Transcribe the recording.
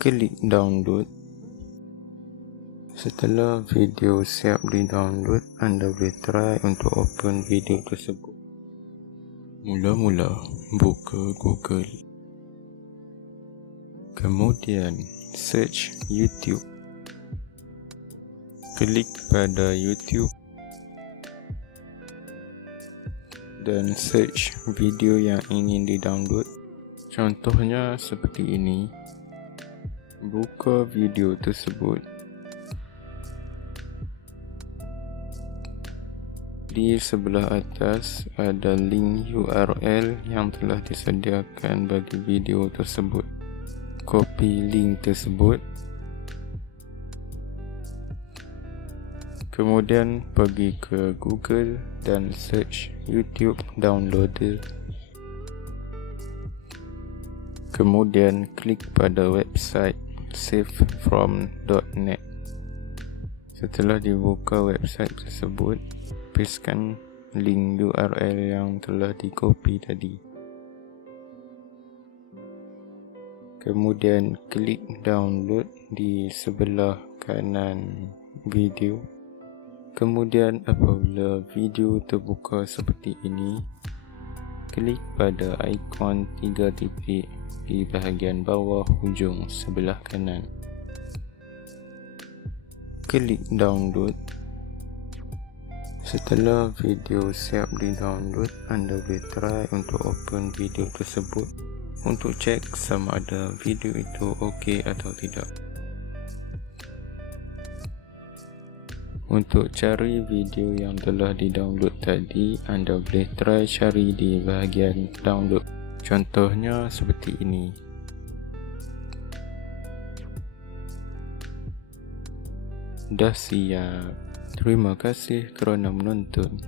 Klik download. Setelah video siap di-download, anda boleh try untuk open video tersebut. Mula-mula, buka Google. Kemudian, search YouTube. Klik pada YouTube dan search video yang ingin di-download. Contohnya seperti ini. Buka video tersebut. Di sebelah atas ada link URL yang telah disediakan bagi video tersebut. Copy link tersebut. Kemudian pergi ke Google dan search YouTube Downloader. Kemudian klik pada website savefrom.net. Setelah dibuka website tersebut, pastekan link URL yang telah di-copy tadi. Kemudian klik download di sebelah kanan video. Kemudian apabila video terbuka seperti ini, klik pada ikon 3 titik di bahagian bawah hujung sebelah kanan. Klik download. Setelah video siap di-download, anda boleh try untuk open video tersebut untuk cek sama ada video itu okey atau tidak. Untuk cari video yang telah di-download tadi, anda boleh try cari di bahagian download. Contohnya seperti ini. Dah siap. Terima kasih kerana menonton.